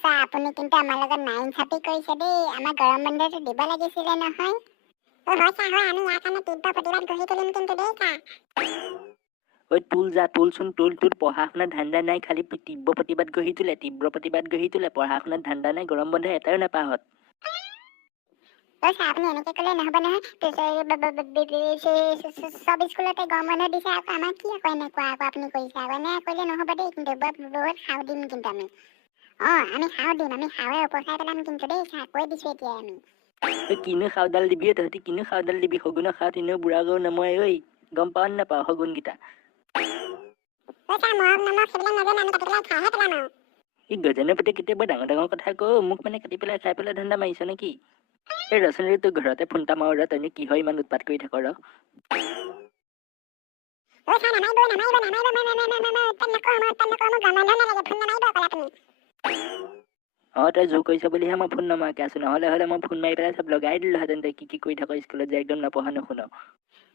Sir আপুনি কিন্তু আমাৰ লগত নাইনচাফি কৰিছে দেই। আমাৰ গৰম বন্ধটো দিব লাগিছিলে নহয়। হয় ছাৰ, হয়, আমি ইয়াৰ কাৰণে তীব্ৰ প্ৰতিবাদ গঢ়ি তুলিম কিন্তু দেই ছাৰ। ঐ তুল যা, তুলচোন তুল। তোৰ পঢ়া শুনাত ধান্দা নাই, খালি তীব্ৰ প্ৰতিবাদ গঢ়ি তোলে, পঢ়া শুনাত ধান্দা নাই, গৰম বন্ধ এটাও নাপাহত। ছাৰ আপুনি এনেকে ক'লে নহ'ব নহয়। চব স্কুলতে গৰম বন্ধ দিছে, আকৌ আমাক কি আকৌ এনেকুৱা আকৌ আপুনি কৰিছে। আকৌ এনে কৰিলে নহ'ব দেই, কিন্তু বহুত সাও দিম কিন্তু আমি। আমি সাও দিম, আমি সাৱে উপচাই পেলাম কিন্তু দেই ছাৰ, কৈ দিছোঁ এতিয়াই আমি। কিনো খাওডাল দিবি, তহঁতি কিনো খাওডাল দিবি, শগুনৰ খাওত এনেও বুঢ়া গৰু নমৰে। ঐ গম পাৱ নে নাপাৱ শগুনকেইটা? ছাৰ মৰম নমক সেইবিলাক নাজানো, আমি কাটি পেলাই খাইহে পেলাম আৰু। এই গজনে প্ৰতি কেতিয়াবা ডাঙৰ ডাঙৰ কথা কওঁ, মোক মানে কাটি পেলাই খাই পেলাই ধান্দা মাৰিছ নেকি? এই ৰচোন তোৰ ঘৰতে ফোন এটা মাৰো ৰ, তইনো কি হয় ইমান উৎপাত কৰি থাক ৰ। ছাৰ নামাৰিব, উৎপাত নকৰো, মই গৰম বন্ধ নালাগে, ফোন নামাৰিব অকল আপুনি। তই জোৰ কৰিছ বুলিহে মই ফোন নমৰাকে আছো, নহ'লে মই ফোন মাৰি পেলাই চব লগাই দিলোহেঁতেন। তই কি কৰি থাক স্কুলত যে একদম নপঢ়া নুশুন।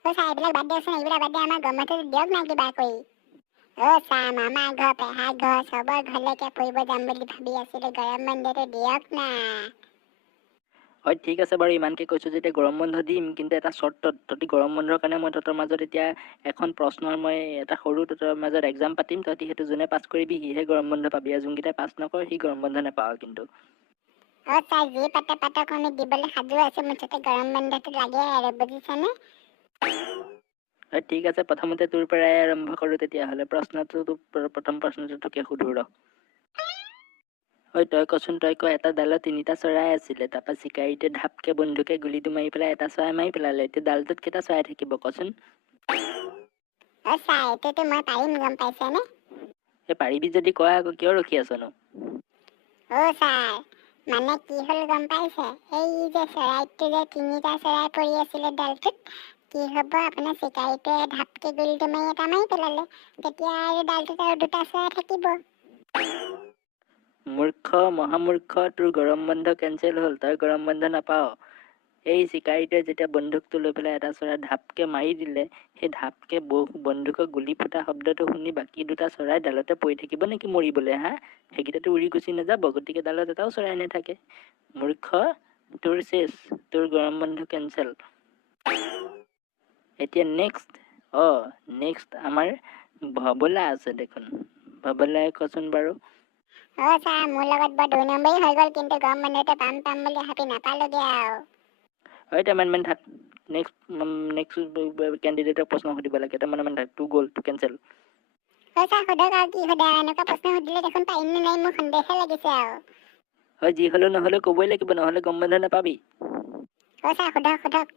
ছাৰ এইবিলাক বাদ দিয়কচোন, এইবিলাক বাদ দিয়ে আমাৰ গৰম বন্ধটো দিয়ক না কিবা কৰি। ছাৰ মামাৰ ঘৰ, পেহাৰ ঘৰ, চবৰ ঘৰলৈকে ফুৰিব যাম বুলি ভাবি আছিলো, গৰম বন্ধটো দিয়ক না। হয় ঠিক আছে বাৰু, ইমানকে কৈছো যেতিয়া গৰম বন্ধ দিম, কিন্তু এটা চৰ্তত। তহঁতি গৰম বন্ধৰ কাৰণে মই তহঁতৰ মাজত এতিয়া এখন প্ৰশ্নৰ মই এটা সৰু তহঁতৰ মাজত এক্সাম পাতিম, তহঁতি সেইটো যোনে পাছ কৰিবি সিহে গৰম বন্ধ পাবি, আৰু যোনকেইটাই পাছ নকৰ সি গৰম বন্ধ নাপাৱ কিন্তু। ছাৰ যি পাতক আমি দিবলৈ সাজু আছো, মুঠতে গৰম বন্ধটো লাগে আৰু, বুজিছানে? ঠিক আছে, প্ৰথমতে তোৰ পৰাই আৰম্ভ কৰো তেতিয়াহ'লে। প্ৰথম প্ৰশ্নটো তোকে সুধো ৰ। তই কচোন, তই ক এটা ডালত 3টা চৰাই আছিলে, তাৰপা চিকাৰীটোৱে ধাপকে বন্ধুকে গুলিটো মাৰি পেলাই এটা চৰাই মাৰি পেলালে, এতিয়া ডালটোত কেইটা চৰাই থাকিব কচোন? ছাৰ এইটোতো মই পাৰিম, গম পাইছেনে? পাৰিবি যদি কোৱা আকৌ, কিয় ৰখি আছনো? ছাৰ মানে কি হ'ল গম পাইছে? এই যে চৰাইটো যে 3টা চৰাই পৰি আছিলে ডালটোত, কি হ'ব আপোনাৰ চিকাৰীটোৱে ধাপকে গুলিটো মাৰি এটা মাৰি পেলালে, তেতিয়া আৰু ডালটোত আৰু 2টা চৰাই থাকিব। মূৰ্খ, মহামূৰ্খ, তোৰ গৰম বন্ধ কেঞ্চেল হ'ল, তই গৰম বন্ধ নাপাৱ। এই চিকাৰীটোৱে যেতিয়া বন্দুকটো লৈ পেলাই এটা চৰাই ধাপকে মাৰি দিলে, সেই ধাপকে বন্দুকৰ গুলি ফুটা শব্দটো শুনি বাকী 2টা চৰাই ডালতে পৰি থাকিব নেকি মৰিবলৈ, হা? সেইকেইটাতো উৰি গুচি নাযাব, গতিকে ডালত এটাও চৰাই নাথাকে। মূৰ্খ, তোৰ চেছ, তোৰ গৰম বন্ধ কেঞ্চেল। এতিয়া নেক্সট আমাৰ ভবলা আছে দেখোন। ভবলাই কচোন বাৰু। ছাৰ মোৰ লগত বৰ 2 নম্বৰী হৈ গ'ল, কিন্তু গৰম বন্ধটো পাম বুলি ভাবি নাপালোগে আৰু। তই থাক। নেক্সট কেণ্ডিডেটক প্ৰশ্ন সুধিব লাগে, তই থাক, তোৰ গ'ল, তোৰ কেঞ্চেল। ছাৰ সোধক আৰু কি সোধে, এনেকুৱা প্ৰশ্ন সুধিলে দেখোন পাৰিম নে নাই মোৰ সন্দেহে লাগিছে আৰু। যি হ'লেও নহ'লেও ক'বই লাগিব, নহ'লে গৰম বন্ধ নাপাবি। ছাৰ সোধক।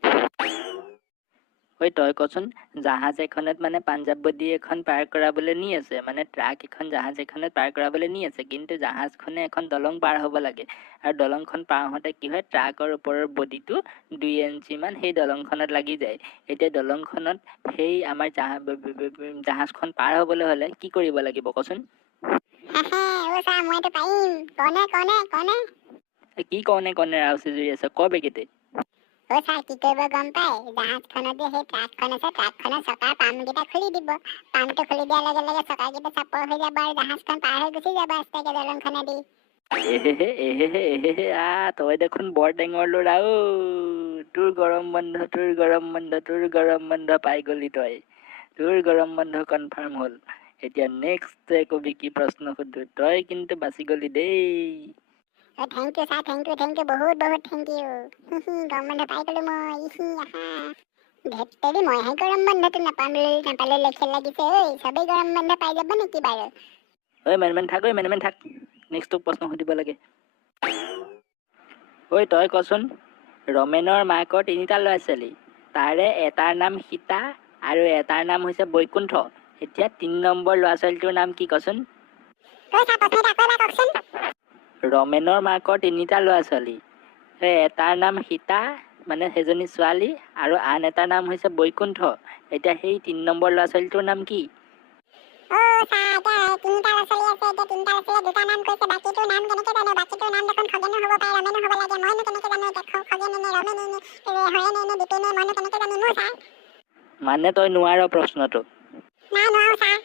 তই কচোন, জাহাজ এখনত মানে পাঞ্জাৱ বডি এখন পাৰ কৰাবলৈ নি আছে, মানে ট্ৰাক এখন জাহাজ এখনত পাৰ কৰাবলৈ নি আছে, কিন্তু জাহাজখনে এখন দলং পাৰ হ'ব লাগে, আৰু দলংখন পাৰ হওঁতে কি হয়, ট্ৰাকৰ ওপৰৰ বডিটো 2 ইঞ্চি মান সেই দলংখনত লাগি যায়। এতিয়া দলংখনত সেই আমাৰ জাহাজখন পাৰ হ'বলৈ হ'লে কি কৰিব লাগিব কচোন? ছাৰ মইতো পাৰিম, কনে? কি কনে ৰাউচি জুৰি আছ, ক বেগেতে। ছাৰ কি কৰিব গম পায়? জাহাজখনত যে সেই ট্ৰাকখন আছে, ট্ৰাকখনৰ চকাৰ পামকেইটা খুলি দিব। পামটো খুলি দিয়াৰ লগে লগে চকাকেইটা চাপৰ হৈ যাব আৰু জাহাজখন পাৰ হৈ গুচি যাব ৰাস্তাকে দলংখনেদি। তই দেখোন বৰ টেঙৰ ল'ৰা ঔ। তোৰ গৰম বন্ধ পাই গলি তই। তোৰ গৰম বন্ধ কনফাৰ্ম হ'ল। এতিয়া নেক্সট তই কবি কি প্ৰশ্ন সুধো, তই কিন্তু বাচি গলি দেই। Thank you sir, thank you, বহুত থেংক ইউ। গৰম বন্ধ পাই গলো মই, ধেৎতেৰি মইহে গৰম বন্ধটো নাপালে লেখীয়া লাগিছে। চবেই গৰম বন্ধ পাই যাব নেকি বাৰু? থাক। নেক্সট তোক প্ৰশ্ন সুধিব লাগে। তই কচোন, ৰমেনৰ মাকৰ 3টা ল'ৰা ছোৱালী, তাৰে এটাৰ নাম সীতা আৰু এটাৰ নাম হৈছে বৈকুণ্ঠ। এতিয়া 3 নম্বৰ ল'ৰা ছোৱালীটোৰ নাম কি কচোন? ৰমেনৰ মাকৰ 3টা ল'ৰা ছোৱালী, এটাৰ নাম সীতা, মানে সেইজনী ছোৱালী, আৰু আন এটাৰ নাম হৈছে বৈকুণ্ঠ। এতিয়া সেই 3 নম্বৰ ল'ৰা ছোৱালীটোৰ নাম কি? ছাৰ এতিয়া 3টা ল'ৰা ছোৱালী আছে, এতিয়া 3টা ল'ৰা ছোৱালীয়ে 2টা নাম কৈছে, বাকীটোৰ নাম কেনেকে জানো? বাকীটোৰ নাম দেখোন খগেনো হ'ব পাৰে, ৰমেনো হ'ব লাগে, মইনো কেনেকে জানো এতিয়া খগেন নে ৰমেন নে হৰেণ নে বিপিন, মইনো কেনেকে জানিম ছাৰ? মানে তই নোৱাৰ প্ৰশ্নটো? নাই নোৱাৰো ছাৰ।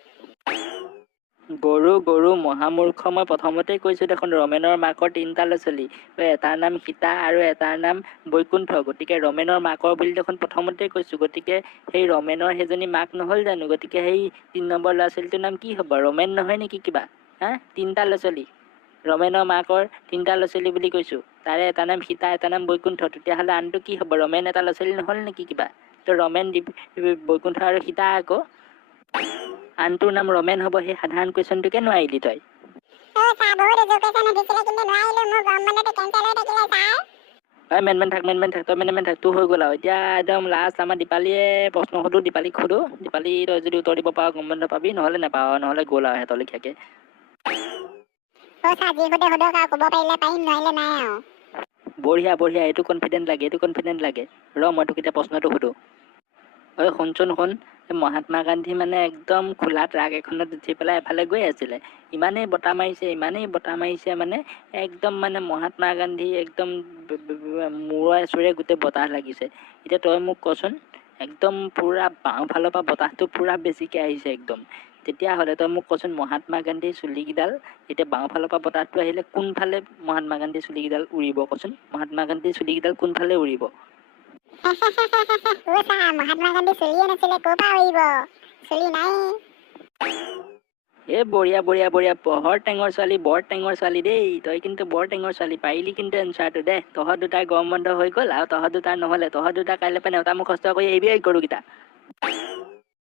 গৰু গৰু মহামূৰ্খ, মই প্ৰথমতেই কৈছোঁ দেখোন ৰমেনৰ মাকৰ 3টা ল'ৰা ছোৱালী, এটাৰ নাম সীতা আৰু এটাৰ নাম বৈকুণ্ঠ, গতিকে ৰমেনৰ মাকৰ বুলি দেখোন প্ৰথমতেই কৈছোঁ, গতিকে সেই ৰমেনৰ সেইজনী মাক নহ'ল জানো, গতিকে সেই 3 নম্বৰ ল'ৰা ছোৱালীটোৰ নাম কি হ'ব, ৰমেন নহয় নেকি কিবা? 3টা ল'ৰা ছোৱালী, ৰমেনৰ মাকৰ 3টা ল'ৰা ছোৱালী বুলি কৈছোঁ, তাৰে এটা নাম সীতা এটা নাম বৈকুণ্ঠ, তেতিয়াহ'লে আনটো কি হ'ব, ৰমেন এটা ল'ৰা ছোৱালী নহ'ল নেকি কিবা? তো ৰমেন বৈকুণ্ঠ আৰু সীতা আকৌ, আনটোৰ নাম ৰমেন হ'ব, সেই সাধাৰণ কুৱেশ্যনটোকে নোৱাৰিলি তই? ছাৰ বহুত এডুকেশ্যন দিছিলে কিন্তু নোৱাৰিলোঁ, মোৰ গৰম বন্ধটো কেঞ্চেল হৈ থাকিলে ছাৰ। মেন থাক তই মেন থাক, তোৰ হৈ গ'ল আৰু এতিয়া একদম লাষ্ট আমাৰ দীপালীয়ে প্ৰশ্ন সোধোঁ, দীপালীক সোধোঁ, দীপালী তই যদি উত্তৰ দিব পাৰ গৰম বন্ধ পাবি, নহ'লে নাপাওঁ, নহ'লে গ'ল আৰু সিহঁতৰ লেখীয়াকৈ। ছাৰ যি সোধে সোধক আৰু, ক'ব পাৰিলে পাৰিম, নোৱাৰিলে নাই আৰু। বঢ়িয়া বঢ়িয়া, এইটো কনফিডেণ্ট লাগে, মই তোক এতিয়া প্ৰশ্নটো সোধোঁ। শুন, মহাত্মা গান্ধী মানে একদম খোলা ট্ৰাক এখনত উঠি পেলাই এফালে গৈ আছিলে, ইমানেই বতাহ মাৰিছে মানে একদম মানে মহাত্মা গান্ধী একদম মূৰে চূৰে গোটেই বতাহ লাগিছে। এতিয়া তই মোক কচোন, একদম পূৰা বাওঁফালৰ পৰা বতাহটো পূৰা বেছিকৈ আহিছে একদম, তেতিয়াহ'লে তই মোক কচোন মহাত্মা গান্ধীৰ চুলিকেইডাল এতিয়া বাওঁফালৰ পৰা বতাহটো আহিলে কোনফালে মহাত্মা গান্ধীৰ চুলিকেইডাল উৰিব কচোন, মহাত্মা গান্ধীৰ চুলিকেইডাল কোনফালে উৰিব? ছাৰ মহাত্মা গান্ধী চুলিয়ে নাছিলে, ক'ৰ পৰা উৰিব, চুলি নাই। বঢ়িয়া বৰ টেঙৰ ছোৱালী দেই, তই কিন্তু বৰ টেঙৰ ছোৱালী, পাৰিলি কিন্তু এনচাৰটো দে। তহঁত দুটাৰ গৰম বন্ধ হৈ গ'ল আৰু তহঁত দুটাৰ নহ'লে, তহঁত দুটা কাইলৈ পৰা নেওতা মুখস্থ কৰি আহিবি গৰুকেইটা,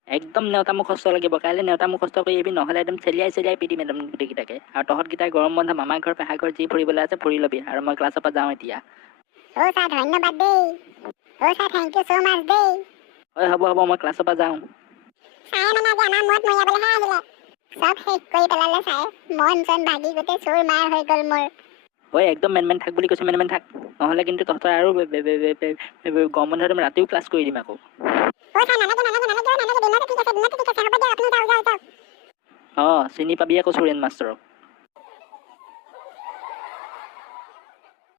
একদম নেওতা মুখস্থ লাগিব, কাইলৈ নেওতা মুখস্থ কৰি আহিবি, নহ'লে একদম চেলিয়াই পিটিম একদম গোটেইকেইটাকে। আৰু তহঁতকেইটাই গৰম বন্ধ মামাৰ ঘৰ পেহাৰ ঘৰ যি ফুৰিবলৈ আছে ফুৰি ল'বি, আৰু মই ক্লাছৰ পৰা যাওঁ এতিয়া। ছাৰ ধন্যবাদ দেই, ছাৰ থেংক ইউ ছ' মাছ দেই। হ'ব মই ক্লাছৰ পৰা যাওঁ। ছাৰে মানে আজি আমাৰ মূৰত মৰিয়াবলৈহে আহিলে, চব শেষ কৰি পেলালে ছাৰে, মন চন ভাগি গোটেই চোৰ মাৰ হৈ গ'ল মোৰ। একদম মেন থাক বুলি কৈছোঁ, মেন থাক, নহ'লে কিন্তু তহঁতৰ আৰু গৰম বন্ধত ৰাতিও ক্লাছ কৰি দিম আকৌ। ছাৰ নালাগে, দিনতে ঠিক আছে, হ'ব দিয়ক, আপুনি যাওক। চিনি পাবি আকৌ চুৰেণ মাষ্টৰক।